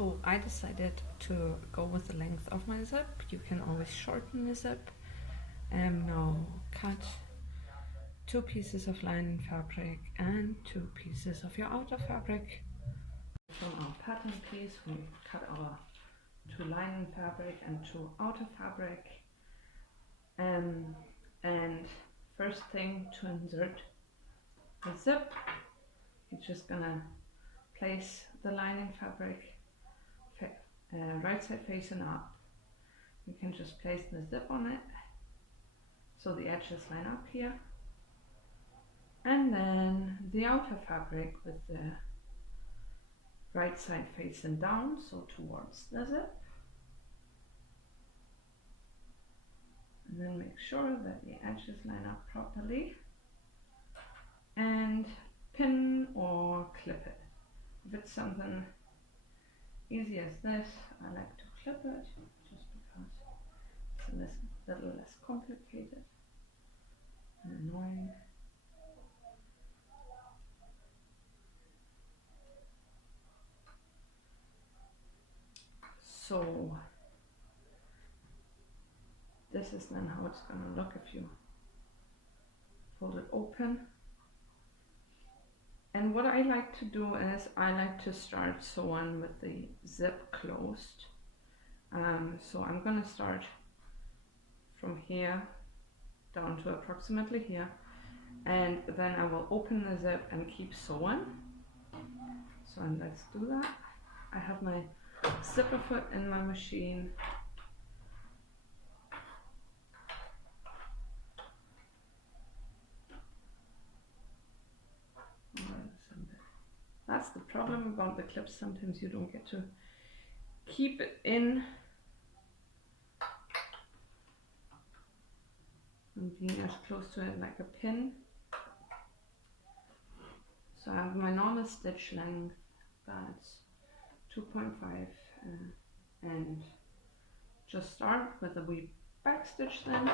So I decided to go with the length of my zip. You can always shorten the zip. Now cut 2 pieces of lining fabric and 2 pieces of your outer fabric. From our pattern piece we cut our 2 lining fabric and 2 outer fabric. And first thing, to insert the zip, you're just gonna place the lining fabric right side facing up. You can just place the zip on it so the edges line up here, and then the outer fabric with the right side facing down, so towards the zip, and then make sure that the edges line up properly and pin or clip it. If it's something easy as this, I like to clip it just because it's a little less complicated and annoying. So this is then how it's going to look if you fold it open. And what I like to do is I like to start sewing with the zip closed. So I'm going to start from here down to approximately here, and then I will open the zip and keep sewing. So let's do that. I have my zipper foot in my machine. That's the problem about the clips, sometimes you don't get to keep it in and being as close to it like a pin. So I have my normal stitch length, that's 2.5, and just start with a wee back stitch then.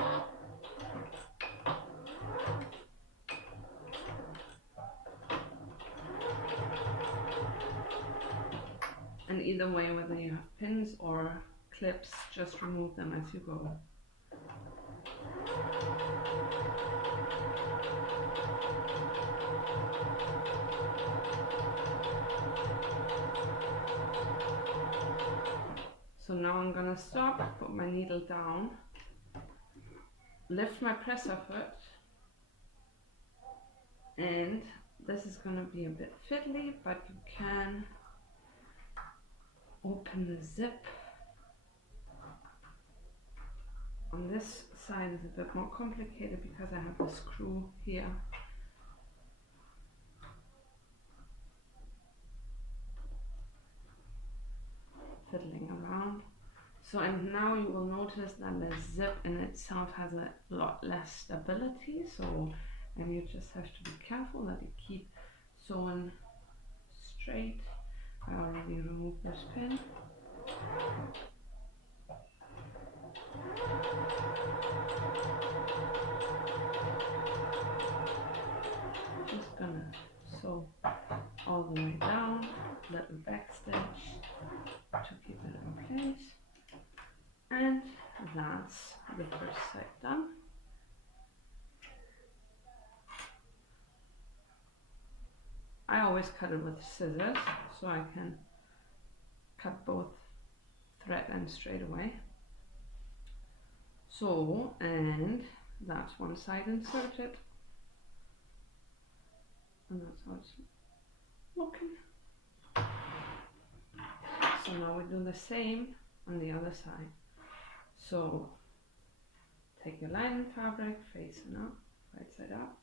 And either way, whether you have pins or clips, just remove them as you go. So now I'm gonna stop, put my needle down, lift my presser foot, and this is gonna be a bit fiddly, but you can open the zip. On this side is a bit more complicated because I have the screw here. Fiddling around. So, and now you will notice that the zip in itself has a lot less stability, so, and you just have to be careful that you keep sewing straight. I already removed this pin. Just gonna sew all the way down, little back stitch to keep it in place, and that's the first side done. I always cut it with scissors so I can cut both thread ends straight away. So, and that's one side inserted, and that's how it's looking. So now we do the same on the other side. So take your lining fabric, facing up, right side up,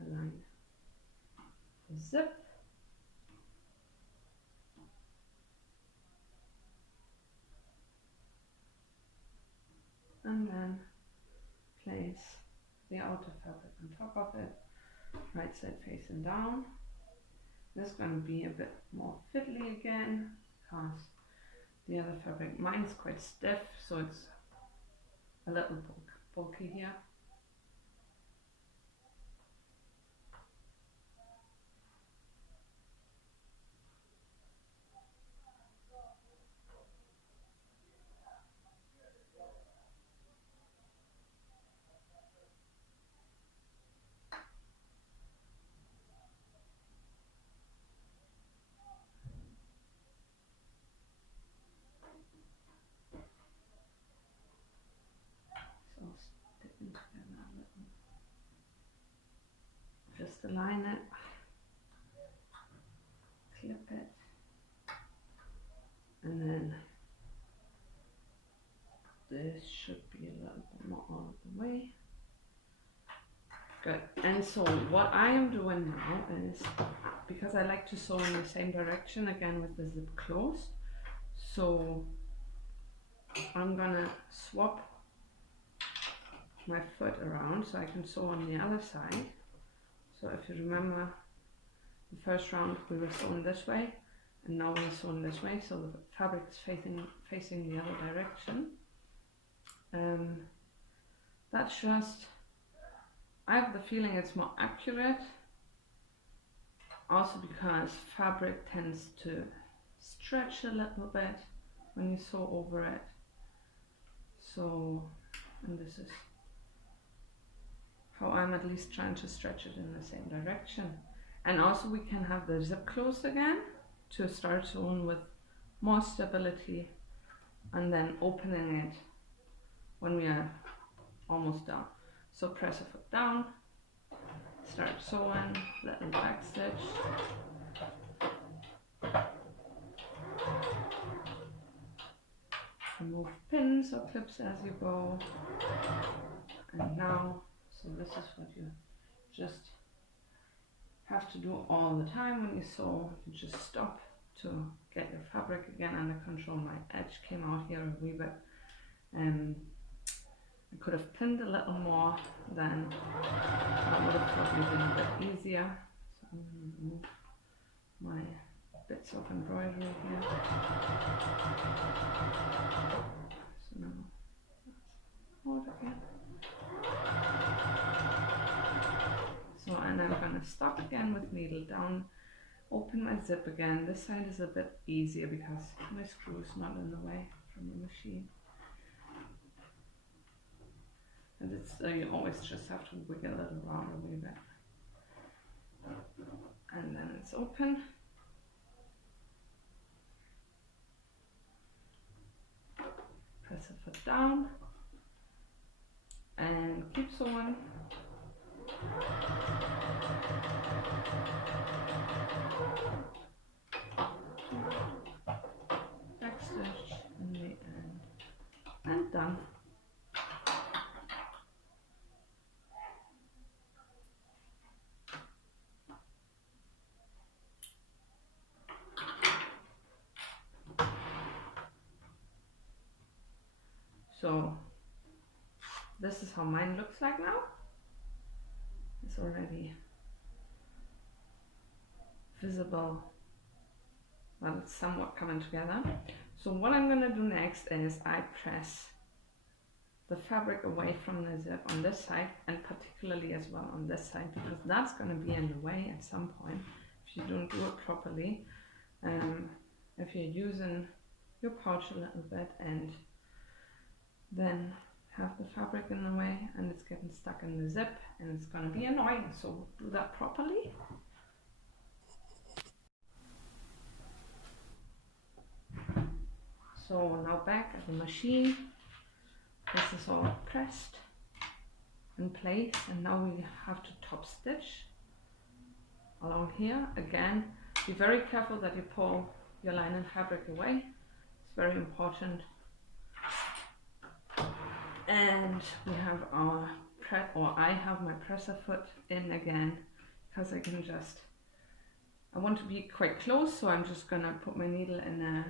align the zip, and then place the outer fabric on top of it, right side facing down. This is going to be a bit more fiddly again because the other fabric, mine's quite stiff, so it's a little bulky here. just align it, clip it, and then this should be a little bit more out of the way. Good. And so what I am doing now is, because I like to sew in the same direction again with the zip closed, so I'm gonna swap my foot around so I can sew on the other side. So if you remember the first round we were sewing this way, and now we're sewing this way, so the fabric is facing the other direction. That's just, I have the feeling it's more accurate, also because fabric tends to stretch a little bit when you sew over it. So, and this is how I'm at least trying to stretch it in the same direction. And also we can have the zip closed again to start sewing with more stability, and then opening it when we are almost done. So press a foot down, start sewing, little back stitch, remove pins or clips as you go, and now, so this is what you just have to do all the time when you sew. You just stop to get your fabric again under control. My edge came out here a wee bit. I could have pinned a little more, then that would have probably been a bit easier. So I'm going to remove my bits of embroidery here. So now that's out again. So, and I'm going to stop again with needle down, open my zip again. This side is a bit easier because my screw is not in the way from the machine. And it's, you always just have to wiggle it around a wee bit. And then it's open. Press a foot down and keep sewing. Back stitch in the end and done. So this is how mine looks like now. It's already visible, well, it's somewhat coming together. So what I'm going to do next is I press the fabric away from the zip on this side, and particularly as well on this side, because that's going to be in the way at some point if you don't do it properly. If you're using your pouch a little bit and then have the fabric in the way and it's getting stuck in the zip, and it's going to be annoying, so do that properly. So now back at the machine, this is all pressed in place, and now we have to top stitch along here. Again, be very careful that you pull your linen fabric away, it's very important. And we have our I have my presser foot in again, because I can just, I want to be quite close, so I'm just gonna put my needle in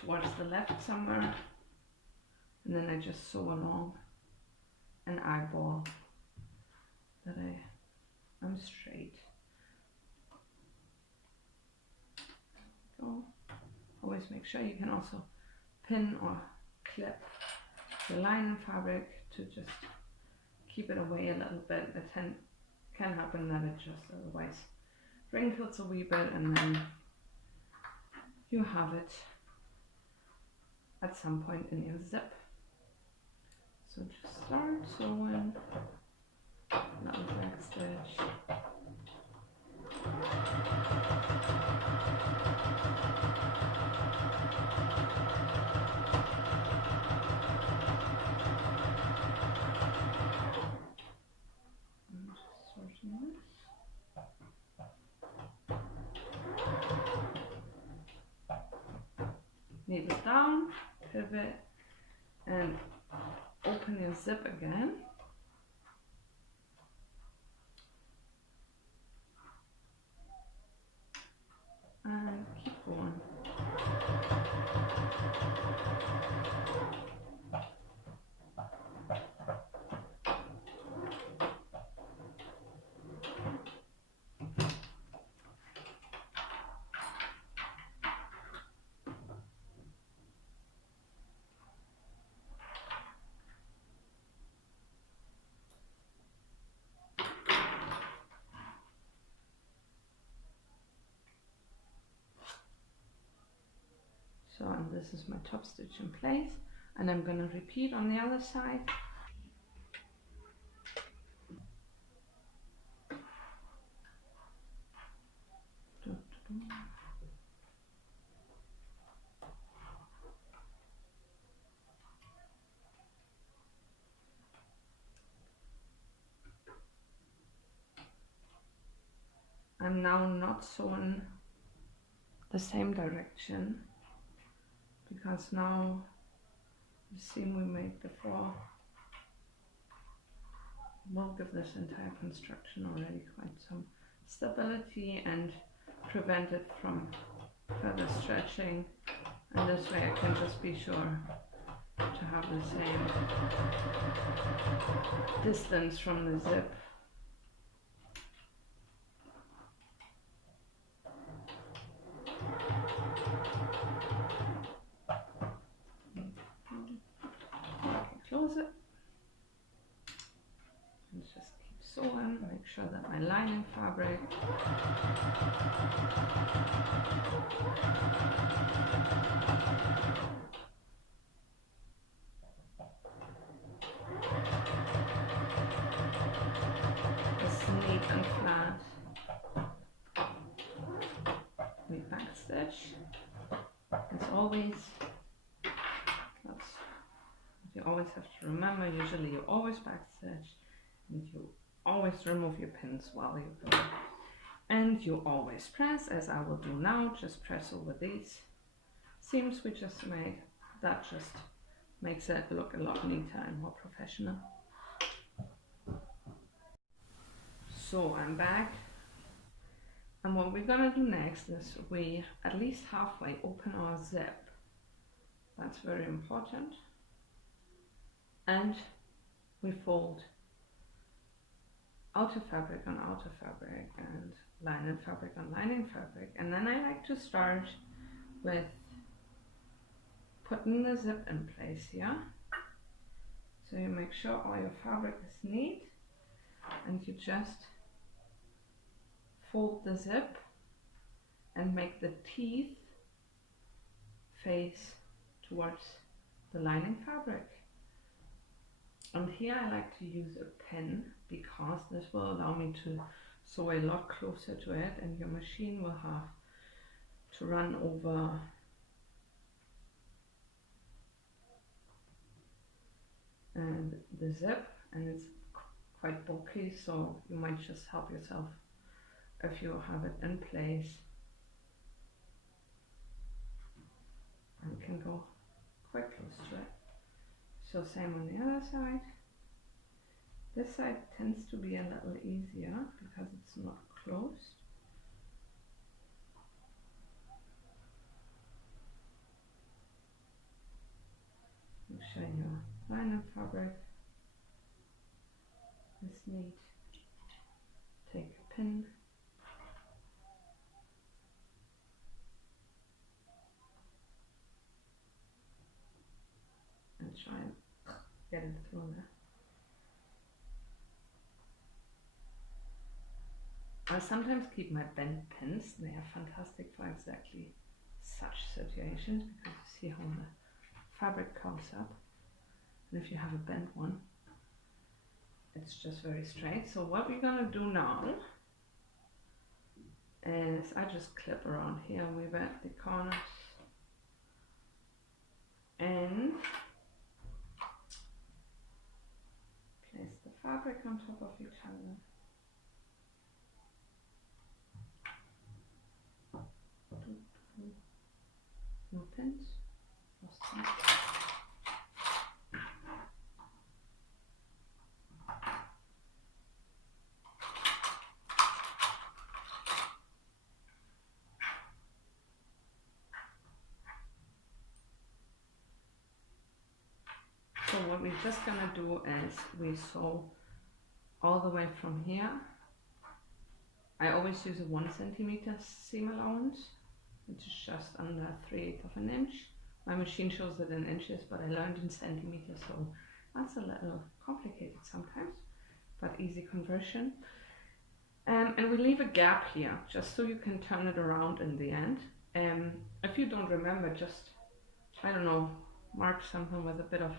towards the left somewhere, and then I just sew along an eyeball that I'm straight. Go. Always make sure you can also pin or clip the linen fabric to just keep it away a little bit. It can happen that it just otherwise wrinkles a wee bit, and then you have it at some point in your zip. So just start sewing, little back stitch. shorten this. Needle down, pivot, and open your zip again. And keep going. So, and this is my top stitch in place, and I'm going to repeat on the other side. I'm now not sewing the same direction, because now the seam we made before will give this entire construction already quite some stability and prevent it from further stretching, and this way I can just be sure to have the same distance from the zip. Close it and just keep sewing. Make sure that my lining fabric is neat and flat. We backstitch. As always, you always have to remember, usually you always backstitch, and you always remove your pins while you go. And you always press, as I will do now, just press over these seams we just made. That just makes it look a lot neater and more professional. So I'm back, and what we're gonna do next is we at least halfway open our zip. That's very important. And we fold outer fabric on outer fabric and lining fabric on lining fabric. And then I like to start with putting the zip in place here. So you make sure all your fabric is neat, and you just fold the zip and make the teeth face towards the lining fabric. And here I like to use a pin, because this will allow me to sew a lot closer to it, and your machine will have to run over and the zip, and it's quite bulky, so you might just help yourself if you have it in place, and can go quite close to it. So same on the other side. This side tends to be a little easier because it's not closed. Make sure your lining fabric is neat. Take a pin. And try and get it through there. I sometimes keep my bent pins. They are fantastic for exactly such situations, because you see how the fabric comes up, and if you have a bent one, it's just very straight. So what we're gonna do now is I just clip around here, weave at the corners, and place the fabric on top of each other. So what we're just gonna do is we sew all the way from here. I always use a 1 centimeter seam allowance, which is just under 3/8 of an inch. My machine shows it in inches, but I learned in centimeters, so that's a little complicated sometimes, but easy conversion. And we leave a gap here, just so you can turn it around in the end. If you don't remember, just, I don't know, mark something with a bit of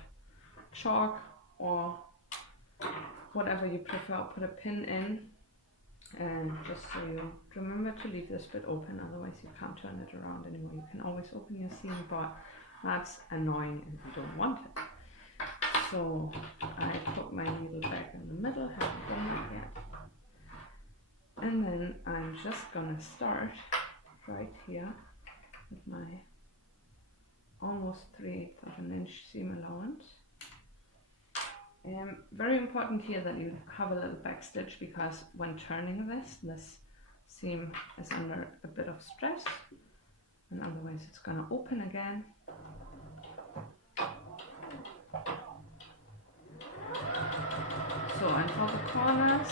chalk or whatever you prefer, put a pin in, and just so you remember to leave this bit open, otherwise you can't turn it around anymore. You can always open your seam, but that's annoying if you don't want it. So I put my needle back in the middle, haven't done it yet, and then I'm just gonna start right here with my almost 3/8 of an inch seam allowance. Very important here that you have a little back stitch, because when turning this seam is under a bit of stress, and otherwise it's going to open again. So, and for the corners,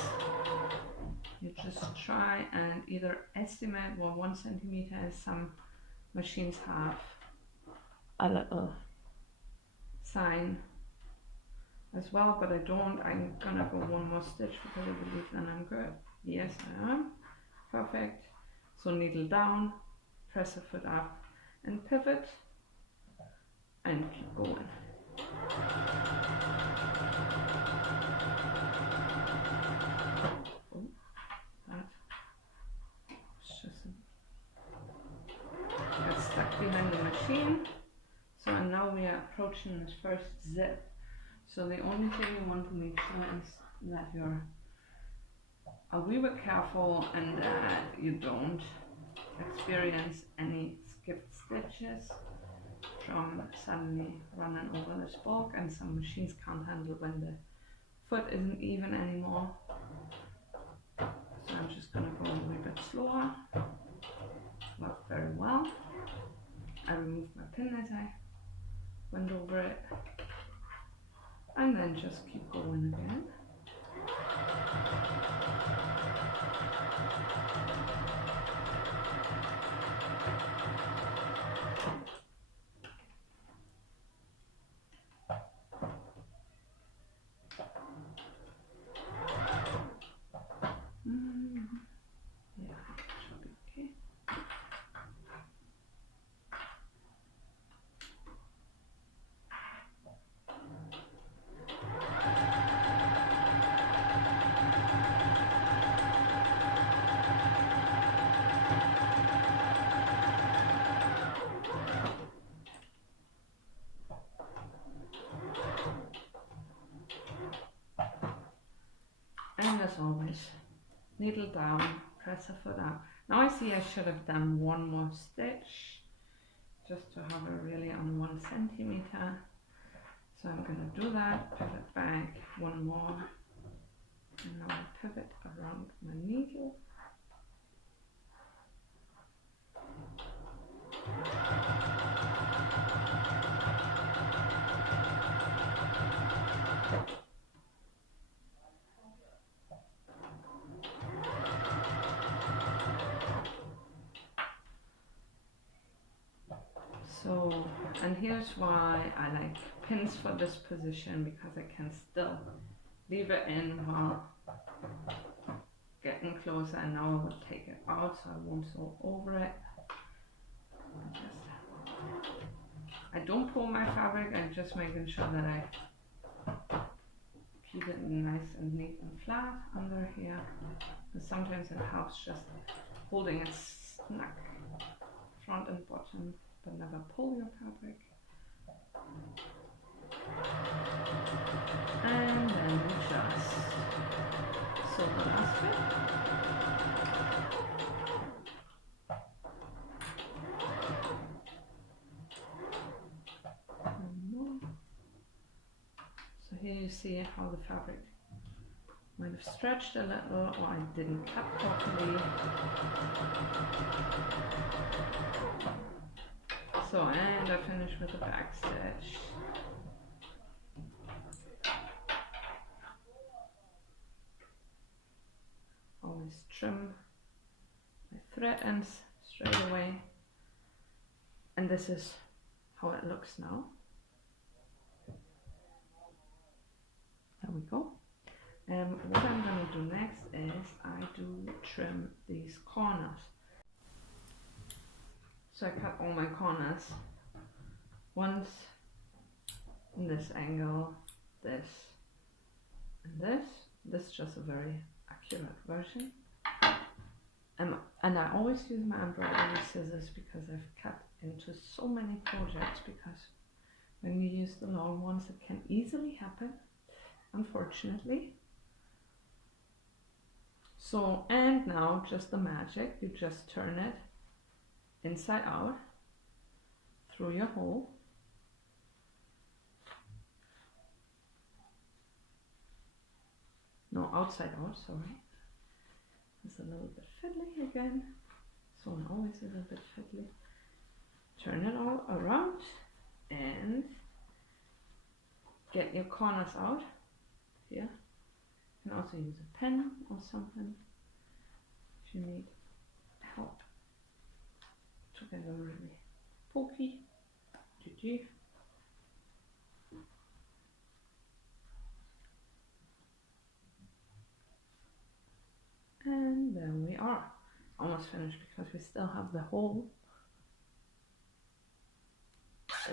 you just try and either estimate what 1 centimeter is. Some machines have a little sign as well, but I don't. I'm gonna go 1 more stitch because I believe then I'm good. Yes, I am. Perfect. So needle down, press a foot up, and pivot, and keep going. Oh, that was just got stuck behind the machine. So now we are approaching the first zip. So the only thing you want to make sure is that you're a wee bit careful and that you don't experience any skipped stitches from suddenly running over this bulk, and some machines can't handle when the foot isn't even anymore. So I'm just going to go a wee bit slower. Worked very well. I removed my pin as I went over it. And then just keep going again. Yeah, should be okay. And as always, needle down, press a foot up. Now I see I should have done 1 more stitch just to have it really on 1 centimeter. So I'm going to do that, pivot back 1 more, and now I pivot around my needle. So, and here's why I like pins for this position, because I can still leave it in while getting closer, and now I will take it out so I won't sew over it. I don't pull my fabric, I'm just making sure that I keep it nice and neat and flat under here, because sometimes it helps just holding it snug front and bottom, but never pull your fabric. And then just sew the last bit. you see how the fabric might have stretched a little, or I didn't cut properly. So, and I finished with the back stitch. Always trim my thread ends straight away. And this is how it looks now. There we go. What I'm going to do next is I do trim these corners. So I cut all my corners once in this angle, this, and this. This is just a very accurate version. And I always use my embroidery scissors because I've cut into so many projects, because when you use the long ones it can easily happen, unfortunately. So, and now just the magic, you just turn it inside out through your hole. No, outside out, sorry. It's a little bit fiddly again. So I'm always a little bit fiddly. Turn it all around and get your corners out here. You can also use a pen or something if you need help to get a really pokey. GG. And there we are. Almost finished because we still have the hole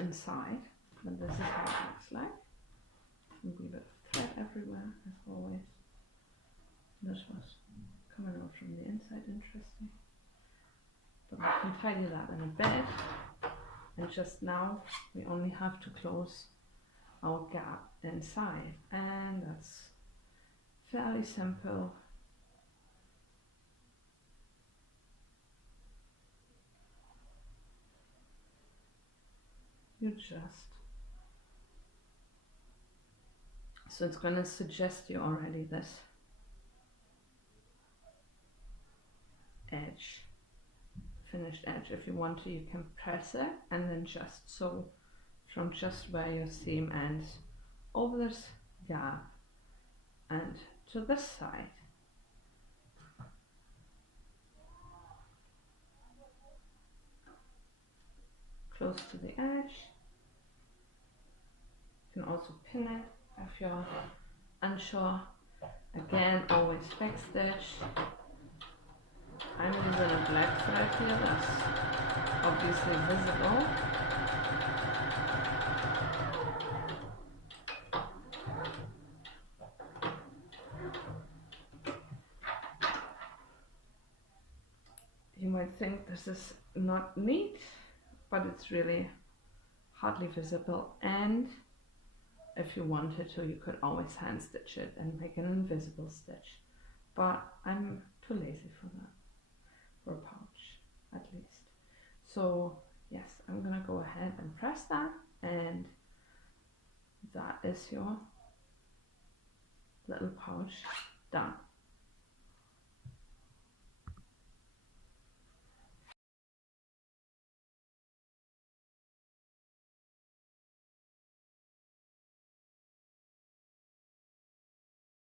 inside, but this is how it looks like. A wee bit of thread everywhere as always. This was coming out from the inside, interesting. But we can tidy that in a bit. And just now we only have to close our gap inside, and that's fairly simple. You just, so it's going to suggest you already this edge, finished edge. If you want to, you can press it and then just sew from just where your seam ends over this gap and to this side. Close to the edge. You can also pin it if you're unsure. Again, always back stitch. I'm using a black thread here that's obviously visible. You might think this is not neat, but it's really hardly visible, and if you wanted to, you could always hand stitch it and make an invisible stitch, but I'm too lazy for that, for a pouch at least. So yes, I'm gonna go ahead and press that, and that is your little pouch done.